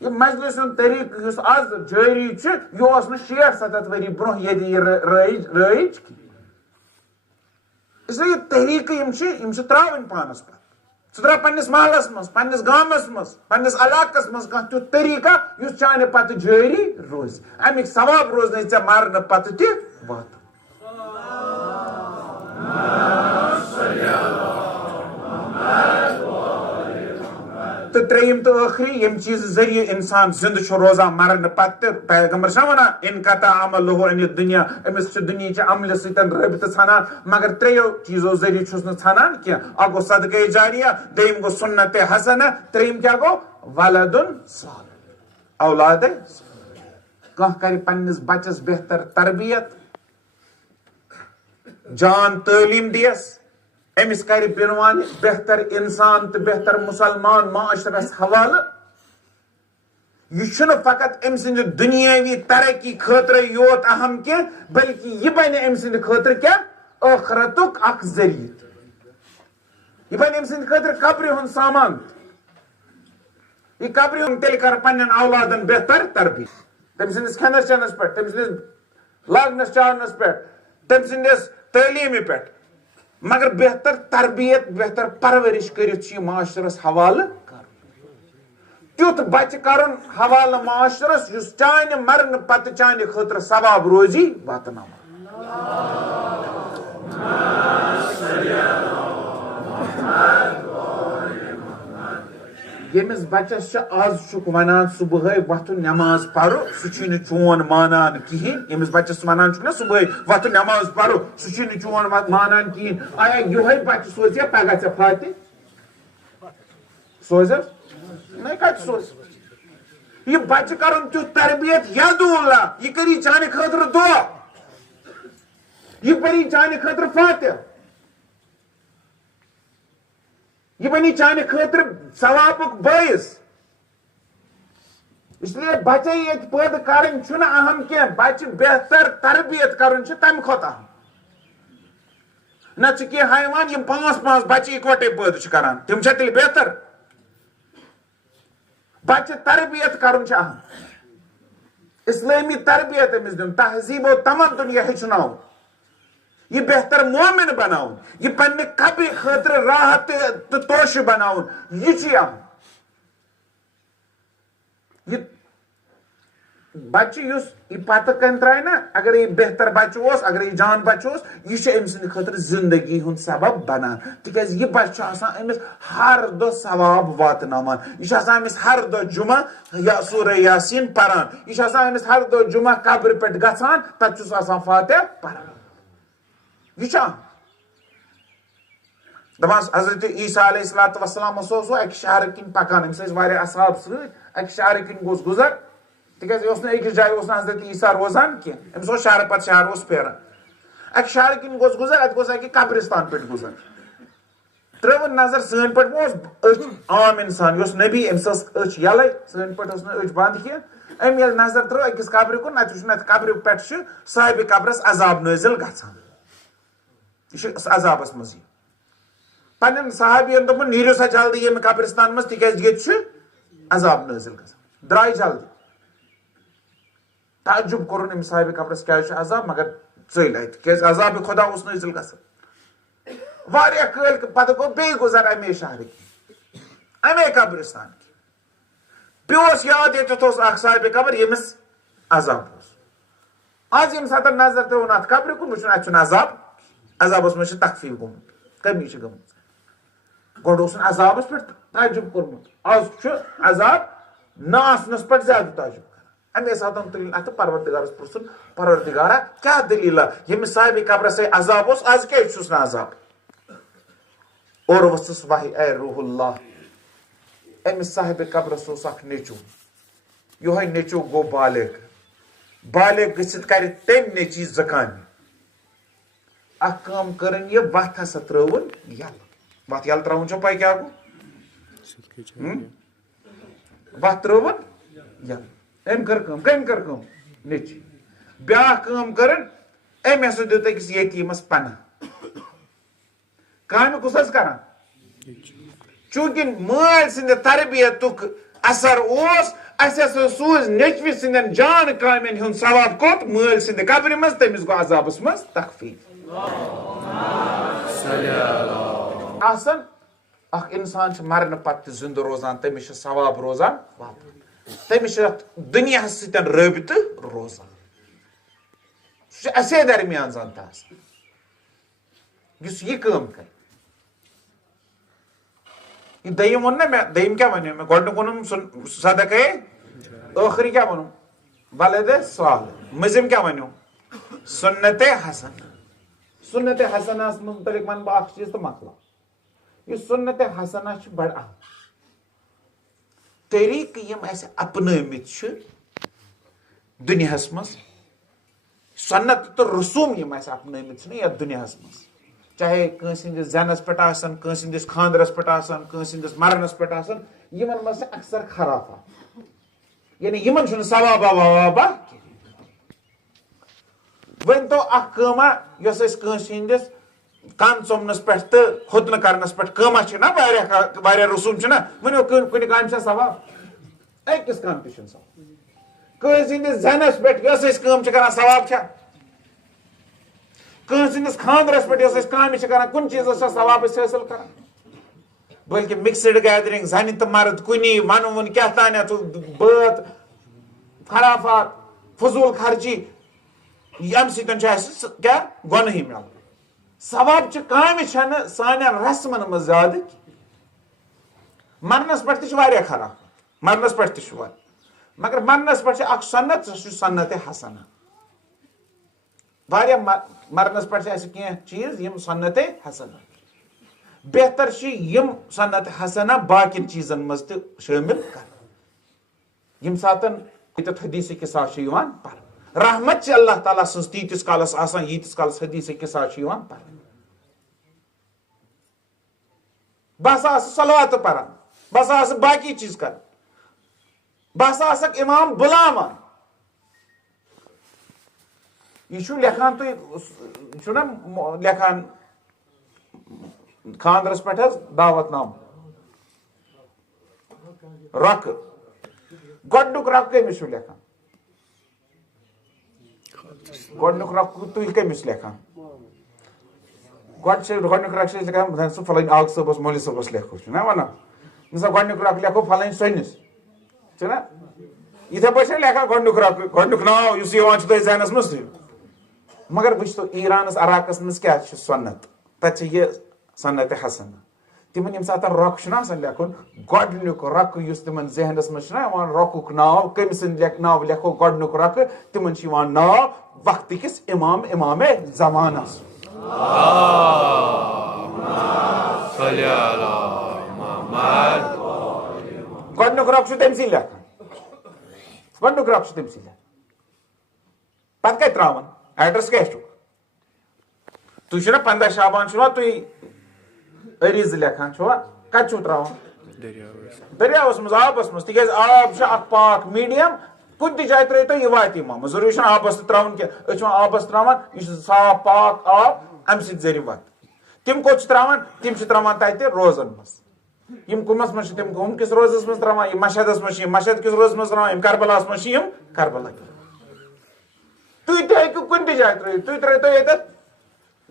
یہ مجلس طریقہ اس آز جاری یہ 60-70 ؤری برو یہ رائج کی اس لیے یہ طریقہ یم تراون پانس پہ درا پنس محلس مز پنس گامس مز پنس علاقس مز کانٛہہ تیُتھ طریقہ یُس چانہِ پتہٕ جٲری روزِ امیُک ثواب روزنٕے ژےٚ مرنہٕ پتہٕ تہِ واتان تو ترٛیٚیِم تہٕ ٲخری ییٚمہِ چیٖزٕ ذٔریعہٕ اِنسان زِندٕ چھُ روزان مرنہٕ پتہٕ تہِ پیغمبر چھا وَنان اِنقطع عملہ عن الدنیا أمِس چھُ دُنیہِچہِ عملہِ سۭتۍ رٲبطہٕ ژھنان مگر ترٛیٚیو چیٖزو ذٔریعہٕ چھُس نہٕ ژھنان کینٛہہ اکھ گوٚو صدقے جاریہ دوٚیِم گوٚو سُنت حسنہ ترٛیٚیِم کیٛاہ گوٚو ولدُن صالح اولادے کانٛہہ کرِ پننِس بچس بہتر تربیت جان تعلیٖم دِیس أمِس کرِ بِنوانہِ بہتر انسان تہٕ بہتر مُسلمان معاشرس حوالہٕ یہ چھُنہٕ فقط أمۍ سٕنٛدِ دُنیٲوی ترقی خٲطرٕ یوت اہم کینٛہہ بلکہِ یہِ بنہِ أمۍ سٕنٛدِ خٲطرٕ کیٛاہ ٲخرتُک اکھ ذٔریعہٕ یہِ بنہِ أمۍ سٕنٛدِ خٲطرٕ قبرِ ہُنٛد سامان یہِ قبرِ ہُنٛد تیٚلہِ کر پننٮ۪ن اولادن بہتر تربیت تٔمۍ سٕنٛدِس کھٮ۪نس چٮ۪نس پٮ۪ٹھ تٔمۍ سٕنٛدِس لاگنس چاونس پٮ۪ٹھ تٔمۍ سٕنٛدِس تعلیٖمہِ پٮ۪ٹھ مگر بہتر تربیت بہتر پرورش کٔرِتھ چھُ یہِ معاشرس حوالہٕ کرُن تیُتھ بچہِ کرُن حوالہٕ معاشرس یُس چانہِ مرنہٕ پتہٕ چانہِ خٲطرٕ ثواب روزی واتناوان ییٚمِس بچس چھُ آز چھُکھ ونان صبحٲے وۄتھُن نٮ۪ماز پرو سُہ چھُے نہٕ چون مانان کِہینۍ ییٚمِس بچس ونان چھُکھ نا صبحٲے وۄتھُن نٮ۪ماز پرو سُہ چھُے نہٕ چون مانان کِہینۍ آیا یِہوے بچہِ سوزیا پگاہ ژےٚ فاتح سوزس نہ کتہِ سوز یہِ بچہِ کرُن تیُتھ تربیت یدوٗلہ یہِ کری چانہِ خٲطرٕ دعا یہِ پری چانہِ خٲطرٕ فاتح یہ بنی چانہِ خٲطرٕ ثوابُک بٲعث اس لیے بچے ییٚتہِ پٲدٕ کرٕنۍ چھُنہٕ اہم کینٛہہ بچہِ بہتر تربیت کرُن چھُ تمہِ کھۄتہٕ اہم نتہٕ چھِ کینٛہہ حیوان یِم 5 بچہِ اِکوٹے پٲدٕ چھِ کران تِم چھا تیٚلہِ بہتر بچہِ تربیت کرُن چھُ اہم اسلٲمی تربیت أمِس دیُن تہذیٖب و تمدُن یہِ ہیٚچھناوُن یہ بہتر مومن بناؤن یہ پننہِ قبرِ خٲطرٕ راحت تہٕ توشہٕ بناؤن یہ چھُ اہم یہ بچہِ یُس یہِ پتہٕ کٔنۍ ترٛایہِ نا اگر یہِ بہتر بچہِ اوس اگر یہِ جان بچہِ اوس یہِ چھُ أمۍ سٕنٛدِ خٲطرٕ زندگی ہُنٛد سبب بنان تِکیٛازِ یہِ بچہِ چھُ آسان أمِس ہر دۄہ ثواب واتناوان یہِ چھُ آسان أمِس ہر دۄہ جمعہ یا سورہ یاسیٖن پران یہِ چھُ آسان أمِس ہر دۄہ جمعہ قبرِ پٮ۪ٹھ گژھان تتہِ چھُس آسان فاتح پران یہ چھا دپان حضرت عیسیٰ علیہ الصلوۃ والسلام اوس اکہِ شہرٕ کِنۍ پکان أمِس ٲسۍ واریاہ اصحاب سۭتۍ اکہِ شہرٕ کِنۍ گوٚژھ گُزر تِکیٛازِ یہِ اوس نہٕ أکِس جایہِ اوس نہٕ حضرت عیسیٰ روزان کینٛہہ أمِس اوس شہرٕ پتہٕ شہر اوس پھیران اکہِ شہرٕ کِنۍ گوٚژھ گُزر اتہِ گوٚژھ اکہِ قبرستان پٮ۪ٹھ گُزر ترٲوٕن نظر سٲنۍ پٲٹھۍ ما اوس أچھ عام انسان یہِ اوس نبی أمِس ٲس أچھ یلے سٲنۍ پٲٹھۍ ٲس نہٕ أچھ بنٛد کینٛہہ أمۍ ییٚلہِ نظر ترٲو أکِس قبرِ کُن اتہِ وٕچھُن اتہِ قبرِ پٮ۪ٹھ چھُ صاحبِ قبرس عذاب نٲزِل گژھان یہ چھُ عذابس منٛز یہِ پننٮ۪ن صحابین دوٚپُن نیٖرِو سا جلدی ییٚمہِ قبرستان منٛز تِکیٛازِ ییٚتہِ چھُ عذاب نٲزِل گژھان درٛاے جلدی تعجب کوٚرُن أمِس صاحبِ قبرس کیٛازِ چھُ عذاب مگر ژٔلۍ اتہِ کیٛازِ عذابِ خۄدا اوس نٲزِل گژھان واریاہ کٲلۍ پتہٕ گوٚو بیٚیہِ گُزر امے شہرٕ کِنۍ امے قبرستان کِنۍ بیٚیہِ اوس یاد ییٚتٮ۪تھ اوس اکھ صاحبِ قبر ییٚمِس عذاب اوس آز ییٚمہِ ساتہٕ نظر ترٛٲوٕن اتھ قبرِ کُن وٕچھُن اتہِ چھُنہٕ عذاب عذابس منٛز چھِ تخفیٖف گوٚمُت کمی چھِ گٔمٕژ گۄڈٕ اوس نہٕ عذابس پٮ۪ٹھ تعجب کوٚرمُت آز چھُ عذاب نہ آسنس پٮ۪ٹھ زیادٕ تعجب کران امے ساتہٕ تُلٕنۍ اتھٕ پروردگارس پرژھُن پروردگارا کیٛاہ دٔلیٖلہ ییٚمِس صاحبِ قبرسے عذاب اوس آز کیٛازِ چھُس نہٕ عذاب اورٕ ؤژھٕس وحی اے روح اللہ أمِس صاحبِ قبرس اوس اکھ نیٚچوٗ یِہوے نیٚچوٗ گوٚو بالغ گٔژھِتھ کرِ تٔمۍ نیٚچی 2 کامہِ اکھ کٲم کٔرٕن یہِ وتھ ہسا ترٲوٕن یلہٕ وتھ یلہٕ ترٛاوُن چھو پاے کیٛاہ گوٚو وتھ ترٲوٕن یلہٕ أمۍ کٔر کٲم کٔمۍ کٔر کٲم نیٚچی بیٛاکھ کٲم کٔرٕن أمۍ ہسا دیُت أکِس یتیٖمس پناہ کامہِ کُس ٲس کران چوٗنٛکہِ مٲلۍ سٕنٛدِ تربیتُک اثر اوس اسہِ ہسا سوٗز نیٚچوِ سٕنٛدٮ۪ن جان کامٮ۪ن ہُنٛد ثواب کوٚت مٲلۍ سٕنٛدِ قبرِ منٛز تٔمِس گوٚو عذابس منٛز تخفیٖف آسان اخ انسان چھ مرن پتہ زندہ روزان تمس چھ ثواب روزان تمس چھ دنیا سۭتۍ رٲبطہٕ روزان سُہ چھُ اسے درمیان زن تہ آسان یُس یہ کٲم کرِ یہ دٔیِم ووٚن نا مےٚ دٔیِم کیٛاہ وَنیو مےٚ گۄڈنیُک ووٚنُم صدقے ٲخری کیٛاہ ووٚنُم ولد صالح مٔنٛزِم کیٛاہ وَنیو سُنت حسن سُنت حسنس متعلق ون بہٕ اکھ چیٖز تہٕ مۄکلاو یہ سُنت حسنہ چھُ بڑٕ اہم طریٖقہٕ یِم اَسہِ اپنٲومٕتۍ چھِ دُنیاہس منٛز سنت تہٕ رسوٗم یِم اَسہِ اپنٲومٕتۍ چھِنہ یتھ دُنیاہس منٛز چاہے کٲنٛسہِ ہٕنٛدِس زینس پٮ۪ٹھ آسن کٲنٛسہِ ہٕنٛدِس خانٛدرس پٮ۪ٹھ آسن کٲنٛسہِ ہٕنٛدِس مرنس پٮ۪ٹھ آسن یِمن منٛز چھِ اکثر خرافات یعنی یِمن چھُنہٕ ثوابا ووابا ؤنۍ تو اکھ کٲما یۄس أسۍ کٲنٛسہِ ہٕنٛدِس کن ژومنس پٮ۪ٹھ تہٕ خُتنہٕ کرنس پٮ۪ٹھ کٲما چھِ نا واریاہ رسوٗم چھِنہ ؤنِو کُنہِ کامہِ چھا ثواب أکِس کامہِ تہِ چھُنہٕ ثواب کٲنٛسہِ ہٕنٛدِس زینس پٮ۪ٹھ یۄس أسۍ کٲم چھِ کران ثواب چھا کٲنٛسہِ ہٕنٛدِس خانٛدرس پٮ۪ٹھ یۄس أسۍ کامہِ چھِ کران کُنہِ چیٖزس چھا ثواب أسۍ حٲصِل کران بٔلکہِ مِکسٕڈ گیدرِنگ زنہِ تہٕ مرد کُنی ونوُن کیٛاہ تانٮ۪تھ بٲتھ خرافات فضوٗل خرچی ییٚمہِ سۭتۍ چھُ اَسہِ کیٛاہ گۄنہٕے مِلان ثوابچہِ کامہِ چھنہٕ سانٮ۪ن رسمن منٛز زیادٕ کینٛہہ مرنس پٮ۪ٹھ تہِ چھِ واریاہ خراب مرنس پٮ۪ٹھ تہِ چھُ واریاہ مگر مرنس پٮ۪ٹھ چھِ اکھ سنت سُہ چھُ سنت حسنہ واریاہ مرنس پٮ۪ٹھ چھِ اَسہِ کینٛہہ چیٖز یِم سنت حسنہ بہتر چھِ یِم سنت حسنہ باقین چیٖزن منٛز تہِ شٲمِل کرٕنۍ ییٚمہِ ساتہٕ ییٚتٮ۪تھ حدیث قصا چھُ یِوان پرنہٕ رحمت چھِ اللہ تعالیٰ سٕنٛز تیٖتِس کالس آسان ییٖتِس کالس حدیث قصا چھُ یِوان پرنہٕ بہٕ ہسا آسہٕ صلواتہٕ پران بہٕ ہسا آسہٕ باقی چیٖز کران بہٕ ہسا آسکھ اِمام بُلاوان یہ چھُ لیکھان تُہۍ چھُنہ لیکھان خانٛدرس پٮ۪ٹھ حظ دعوت نامہٕ رۄقہٕ گۄڈنیُک رۄقہٕ کٔمِس چھُ لیکھان گۄڈنیُک رۄقہٕ تُہۍ کٔمِس لیکھان گۄڈنیُک رۄقہٕ چھِ أسۍ لیکھان سُہ فلٲنۍ آغ صٲبس مولوی صٲبس لیکھو چھُنہ ونان مثال گۄڈنیُک رۄقہٕ لیکھو فلٲنۍ سۄنِس چھُنہ یِتھے پٲٹھۍ چھِ لیکھان گۄڈنیُک رۄقہٕ گۄڈنیُک ناو یُس یِوان چھُ تۄہہِ ذہنس منٛز تھٲیِو مگر وٕچھتو ایرانس عراقس منٛز کیٛاہ چھُ سنت تتہِ چھِ یہِ سنت حسنہ تِمن ییٚمہِ ساتہٕ رۄقہٕ چھُنہ آسان لیکھُن گۄڈنیُک رۄقہٕ یُس تِمن ذہنس منٛز چھُنہ یِوان رۄقُک ناو کٔمۍ سٕنٛدۍ ناو لیکھو گۄڈنیُک رۄقہٕ تِمن چھُ یِوان ناو وقتٕکِس امام زمانس گۄڈنیُک رۄقہٕ چھُ تٔمسٕے لیکھان گۄڈنیُک رۄقہٕ چھُ تٔمسٕے لیکھان پتہٕ کتہِ تراوان ایڈرس کیٛاہ چھُ تُہۍ چھُو نا 15 شابان چھُوا تُہۍ عریٖضہٕ لیکھان چھُوا کتہِ چھُو تراوان دٔریاوس منٛز آبس منٛز تِکیٛازِ آب چھُ اکھ پاک میٖڈیم کُنہِ تہِ جایہِ ترٲیِو تُہۍ یہِ واتہِ یِمامس ضروٗری چھُنہٕ آبس تہِ تراوُن کینٛہہ أسۍ چھِ وۄنۍ آبس تراوان یہِ چھُ صاف پاک آب امہِ سۭتۍ ذٔریعہٕ واتہِ تِم کوٚت چھِ تراوان تِم چھِ تراوان تتہِ روزن منٛز یِم کُمس منٛز چھِ تِم کُم کِس روزس منٛز تراوان یِم مشہدس منٛز چھِ یِم مشہد کِس روزس منٛز تراوان یِم کربلاہس منٛز چھِ یِم کربلا تُہۍ تہِ ہیٚکِو کُنہِ تہِ جایہِ ترٲیِتھ تُہۍ ترٲیتو ییٚتٮ۪تھ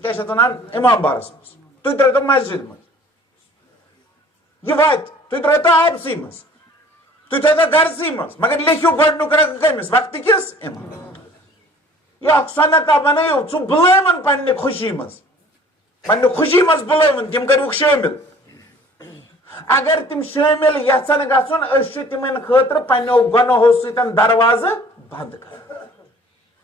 کیٛاہ چھِ اتھ ونان امام بارس منٛز تُہۍ ترٲیتو مسجد منٛز یہِ واتہِ تُہۍ ترٲیتو آبسٕے منٛز تُہۍ تھٲیتو گرسٕے منٛز مگر لیکھِو گۄڈنیُک رۄقہٕ کٔمِس وقتہٕ کِس امام یہِ اکھ سنتا بنٲیِو ژٕ بُلٲوُن پننہِ خوشی منٛز پننہِ خوشی منٛز بُلٲوُن تِم کٔرۍوُکھ شٲمِل اگر تِم شٲمِل یژھن گژھُن أسۍ چھِ تِمن خٲطرٕ پننیو گۄنہو سۭتۍ دروازٕ بنٛد کران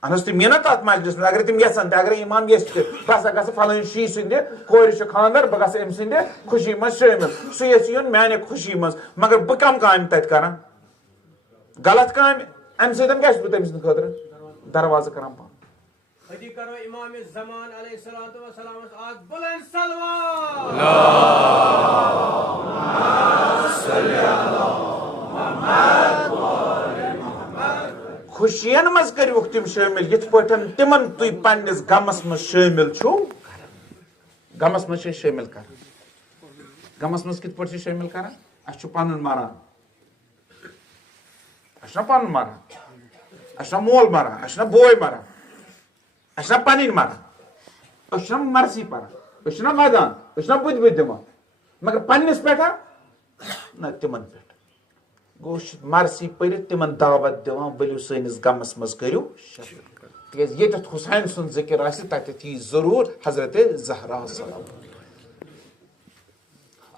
اہن حظ تِم یِن نا تتھ مجلِس منٛز اگر تِم یژھن تہِ اگر امام یژھِ تہِ بہٕ ہسا گژھٕ فلٲنۍ شی سٕنٛدِ کورِ چھُ خانٛدر بہٕ گژھٕ أمۍ سٕنٛدِ خوشی منٛز شٲمِل سُہ یژھِ یُن میانہِ خوشی منٛز مگر بہٕ کم کامہِ تتہِ کران غلط کامہِ امہِ سۭتۍ کیٛاہ چھُس بہٕ تٔمۍ سٕنٛدِ خٲطرٕ دروازٕ کران بنٛد خوشین منٛز کٔرۍوُکھ تِم شٲمِل یِتھ پٲٹھۍ تِمن تُہۍ پننِس غمس منٛز شٲمِل چھُو غمس منٛز چھِ أسۍ شٲمِل کران غمس منٛز کِتھ پٲٹھۍ چھِ شٲمِل کران اَسہِ چھُ پنُن مران اَسہِ چھُنہ پنُن مران اَسہِ چھُنہ مول مران اَسہِ چھُنہ بوے مران اَسہِ چھُنہ پنٕنۍ مران أسۍ چھِنہ مرثی پران أسۍ چھِنہ ودان أسۍ چھِنہ بُدِ دِوان مگر پنس پہ نہ تمن پہ گو مرسی پٔرِتھ تمن دعوت دِوان ؤلِو سٲنِس غمس منٛز کٔرِو تِکیٛازِ ییٚتٮ۪تھ حُسین سُنٛد ذِکر آسہِ تتٮ۪تھ یی ضروٗر حضرت زہرا سلام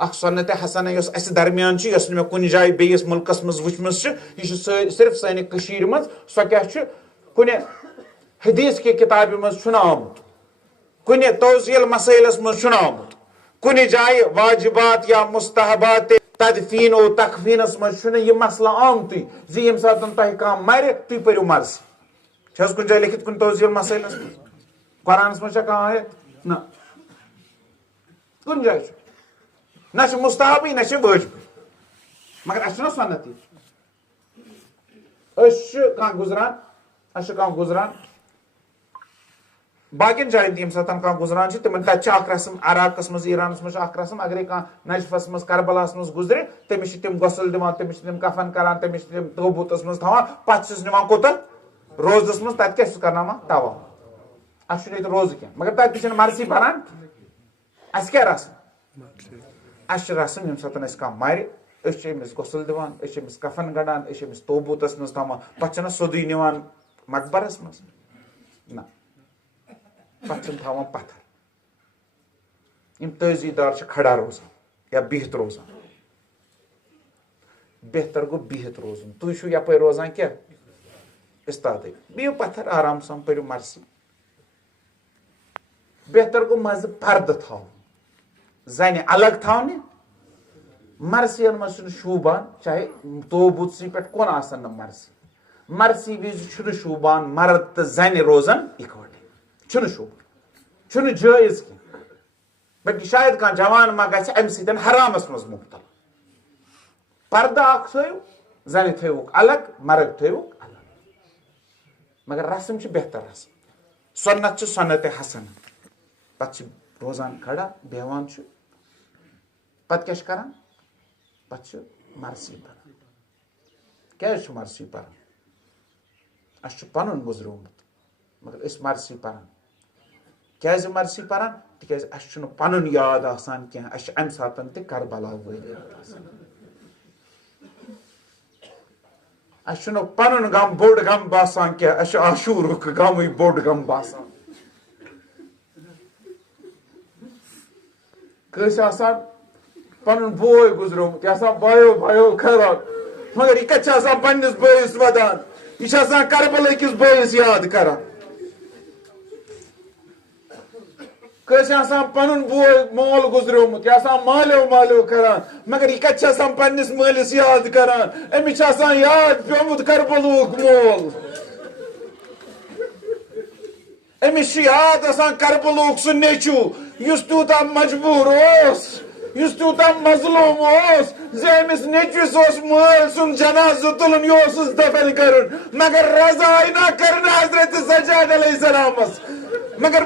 اکھ سنت حسنہ یۄس اسہِ درمیان چھِ یۄس نہٕ مےٚ کُنہِ جایہِ بیٚیِس مُلکس منٛز وٕچھمٕژ چھِ یہِ چھِ صرف سانہِ کٔشیٖرِ منٛز سۄ کیٛاہ چھِ کُنہِ حدیٖث کہِ کِتابہِ منٛز چھُنہٕ آمُت کُنہِ توضیٖل مسٲیلس منٛز چھُنہٕ آمُت کُنہِ جایہِ واجبات یا مستحبات تدفیٖن و تخفیٖنس منٛز چھُنہٕ یہِ مسلہٕ آمتُے زِ ییٚمہِ ساتہٕ تۄہہِ کانٛہہ مرِ تُہۍ پٔرِو مرثی چھِ حظ کُنہِ جایہِ لیکھِتھ کُنہِ توضیٖل مسٲیلس منٛز قرآنس منٛز چھا کانٛہہ آیت نہ کُنہِ جایہِ چھُ نہ چھُ مستحبٕے نہ چھُ وٲجبٕے مگر اسہِ چھُنہ سنت یہِ أسۍ چھِ کانٛہہ گُزران باقین جاین تہِ ییٚمہِ ساتہٕ کانٛہہ گُزران چھِ تِمن تتہِ چھِ اکھ رسم عراقس منٛز ایرانس منٛز چھُ اکھ رسم اگرے کانٛہہ نجفس منٛز کربلاہس منٛز گُزرِ تٔمِس چھِ تِم غسل دِوان تٔمِس چھِ تِم کفن کران تٔمِس چھِ تِم تٲبوٗتس منٛز تھاوان پتہٕ چھِس نِوان کوٚتن روزس منٛز تتہِ کیٛاہ چھُس کرناوان تواف اسہِ چھُنہٕ ییٚتہِ روزٕ کینٛہہ مگر تتہِ تہِ چھِنہٕ مرثی پران اسہِ کیٛاہ رسم اسہِ چھِ رسم ییٚمہِ ساتہٕ اسہِ کانٛہہ مرِ أسۍ چھِ أمِس غسل دِوان أسۍ چھِ أمِس کفن گنڈان أسۍ چھِ أمِس توبوٗتس منٛز تھاوان پتہٕ چھِنہ سیوٚدُے نِوان مقبرس منٛز نہ پتہٕ چھِن تھاوان پتھر یِم تٲزی دار چھِ کھڑا روزان یا بِہِتھ روزان بہتر گوٚو بِہِتھ روزُن تُہۍ چھِو یپٲرۍ روزان کیٛاہ استادٕے بِہِو پتھر آرام سان پٔرِو مرثی بہتر گوٚو منٛزٕ پردٕ تھاوُن زنہِ الگ تھاونہِ مرثین منٛز چھُنہٕ شوٗبان چاہے توبوٗتسٕے پٮ۪ٹھ کُن آسن نہٕ مرثی مرثی وِزِ چھُنہٕ شوٗبان مرد تہٕ زنہِ روزان اِکوٹے چھُنہٕ شوٗبان چھُنہٕ جٲیز کینٛہہ بلکہِ شاید کانٛہہ جوان ما گژھِ امہِ سۭتۍ حرامس منٛز مُبتلا پردٕ اکھ تھٲیِو زنہِ تھٲیوُکھ الگ مرد تھٲیوُکھ الگ مگر رسم چھِ بہتر رسم سنت چھِ سنت حسن پتہٕ چھِ روزان کھڑا بیہوان چھُ پتہٕ کیٛاہ چھِ کران پتہٕ چھِ مرثی پران کیٛازِ چھُ مرثی پران اسہِ چھُ پنُن گُزریومُت مگر أسۍ مرثی پران کیٛازِ مرثی پران تِکیٛازِ اسہِ چھُنہٕ پنُن یاد آسان کینٛہہ اسہِ چھِ امہِ ساتہٕ تہِ کربلا وٲلۍ یاد آسان اسہِ چھُنہٕ پنُن غم بوٚڑ غم باسان کینٛہہ اسہِ چھُ عاشوٗرُک غمٕے بوٚڑ غم باسان کٲنٛسہِ آسان پنُن بوے گُزریومُت یہِ آسان بایو خیرات مگر یہِ کتہِ چھِ آسان پننِس بٲیِس ودان یہِ چھِ آسان کربلہٕ کِس بٲیِس یاد کران کٲنٛسہِ آسان پنُن بوے مول گُزریومُت یہِ آسان مالیو کران مگر یہِ کتہِ چھِ آسان پننِس مٲلِس یاد کران أمِس چھِ آسان یاد پیومُت کربلہُک مول أمِس چھُ یاد آسان کربلہُک سُہ نیٚچوٗ یُس تیوٗتاہ مجبوٗر اوس یُس تیوٗتاہ مظلوٗم اوس زِ أمِس نیٚچوِس اوس مٲلۍ سُنٛد جنازٕ تُلُن یہِ اوسُس دفن کرُن مگر رضا آیہِ نہ کرنہٕ حضرت سجاد علیہ السلامس مگر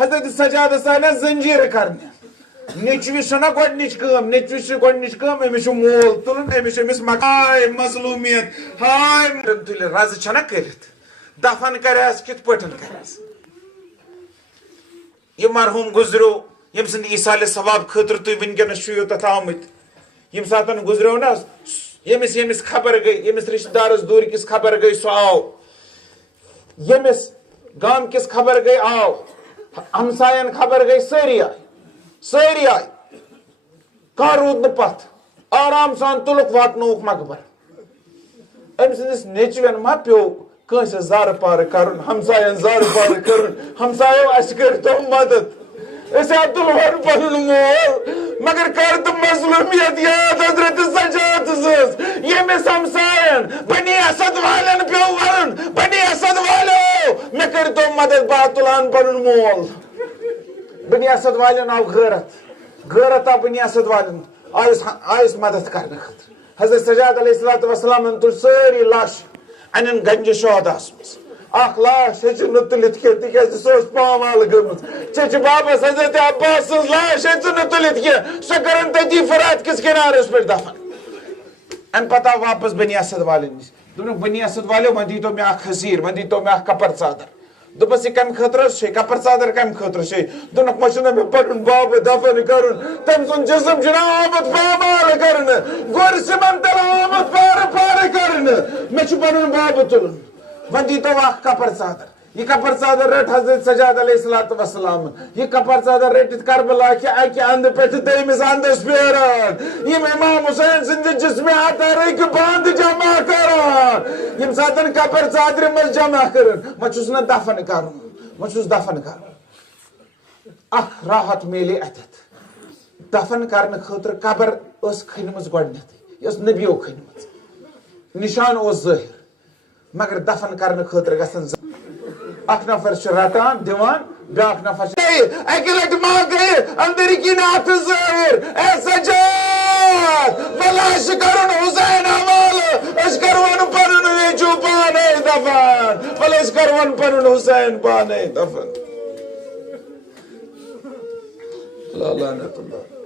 حضرت سجادس آیہِ نہ زنجیٖرٕ کرنہِ نیٚچوِس چھنہ گۄڈنِچ کٲم نیٚچوِس چھِ گۄڈنِچ کٲم أمِس چھُ مول تُلُن أمِس چھُ أمِس ہاے مظلوٗمیت ہاے تُلہِ رزٕ چھنہ کٔرِتھ دفن کرٮ۪س کِتھ پٲٹھۍ کرٮ۪س یہِ مرحوٗم گُزریو ییٚمہِ سٕنٛدِ ایٖصالہِ ثواب خٲطرٕ تُہۍ وٕنکیٚنس چھِو یوٚتتھ آمٕتۍ ییٚمہِ ساتہٕ گُزریو نہ ییٚمِس خبر گٔے ییٚمِس رشتہٕ دارس دوٗرِ کِس خبر گٔے سُہ آو ییٚمِس گامہٕ کِس خبر گٔے آو ہمساین خبر گٔے سٲری آیہِ کانٛہہ روٗد نہٕ پتھ آرام سان تُلُکھ واتنووُکھ مقبر أمۍ سٕنٛدِس نیٚچوٮ۪ن ما پیوٚو کٲنٛسہِ زارٕ پارٕ کرُن ہمساین زارٕ پارٕ کرُن ہمسایو اسہِ کٔرۍتو مدد أسۍ ہا تُلہون پنُن مول مگر کر تہٕ مظلوٗمیت یاد حضرت سجاد سٕنٛز ییٚمِس ہمساین بنی اسد والٮ۪ن پیوٚو ونُن بنی اسد والیو مےٚ کٔرۍتو مدد بہٕ ہا تُلہن پنُن مول بنی اسد والٮ۪ن آو غٲرت آو بنی اسد والٮ۪ن آیُس مدد کرنہٕ خٲطرٕ حضرت سجاد علیہ الصلوۃ والسلامن تُلۍ سٲری لاشہِ انن گنجہِ شہداہس منٛز اکھ لاش ہیٚچِو نہٕ تُلِتھ کینٛہہ تِکیٛازِ سۄ ٲس پامال گٔمٕژ چچہِ بابس حضرت عباس سٕنٛز لاش ہیٚژٕ نہٕ تُلِتھ کینٛہہ سۄ کرن تٔتی فرات کِس کِنارس پٮ۪ٹھ دفن امہِ پتہٕ آو واپس بنی اسد والٮ۪ن نِش دوٚپُکھ بنی اسد والیو وۄنۍ دیٖتو مےٚ اکھ حزیٖر وۄنۍ دیٖتو مےٚ اکھ کپر ژادر دپس یہ کم خطر کپر ژادر کم خطر دونک مچھنا میں پڑھن باب دفن کرن تم سن جسم چھنا آمت پامال کرن گر سمن تل آمت پار پار کرن میں چھ پڑھن باب تلن ون دیتو اخ کپر ژادر یہ کپر ژادر رٹ حضرت سجاد علیہ السلام یہ کپر ژادر رٹت کربلا کہ اکہ اند پہ دمس اندس پھیران یم امام حسین سند جسم عطا رک باند جمع کران یم ساتن کپر ژادر مز جمع کرن مچھس نا دفن کرن مچھس دفن کرن اخ راحت میلے اتت دفن کرنے خاطر قبر اس کھنمز گۄڈنیتھ یس نبیو کھنمز نشان اوس ظاہر مگر دفن کرنے خاطر گژھن اخ نفر رٹان دیوان بیاکھ نفر اکہ لٹ ماں گئی اندر کی نات ظاہر اے سجاد بلاش کرن حسین حوالہ اس کرون پنن ویچو پانے دفن بلاش کرون پنن حسین پانے دفن لا لعنت اللہ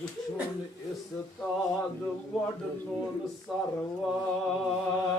وچھن استاد وڈنون سروائے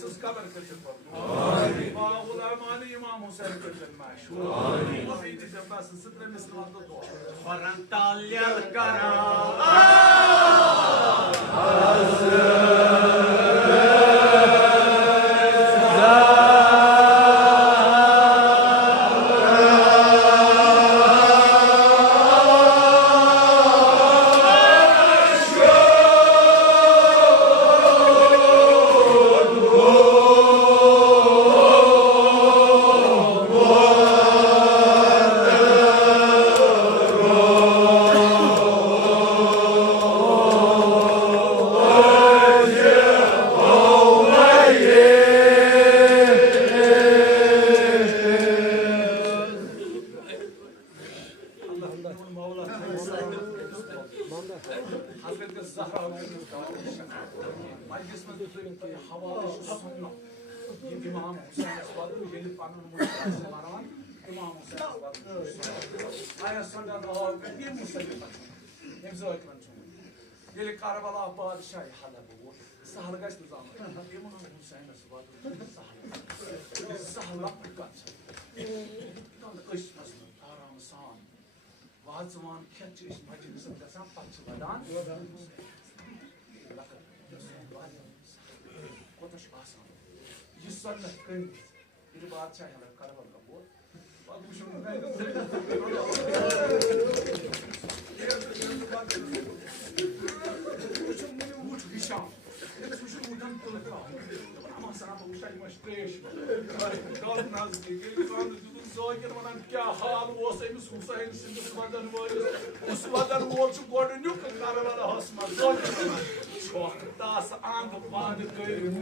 Sız kabar kırcın var. Bağulamani İmam Hüseyin kırcın maşhur. Vahidi cebası sıdre Müslüman'da doğar. Varantalya kara. Hazreti Zahra Majlis Meclisi havalı şu sunna. İmam Hüseyin Esbad'ı gelip anın muhtemelen araman İmam Hüseyin Esbad'ı. Aynı sonunda da bir Musayyip Nemzi o ekran çoğu. Gelip Karbala Padişahı Halabı bu. Sahlı kaç zaman. İmam Hüseyin Esbad'ı sahlı. Sahlı kaç. Işmasın. Aramı sağın. Bazı zaman keçi iş makinesinde sen parçalardan kotaş asan. Yüzlerle kıyım. Bir bahçe yanar karaval kapı. Bak bu şunu ne? Bu şunu ne uç hişam. Bu şunu udan tolka. Ama sana bu şey maşteş. Kalk nazlı. Gelip kandı Zoyken man kya hal was emis Hüseyin şimdi Sıvadan var. Sıvadan var şu gördün yok karavala hasma. Zoyken man. Çok das an bu padı köyü.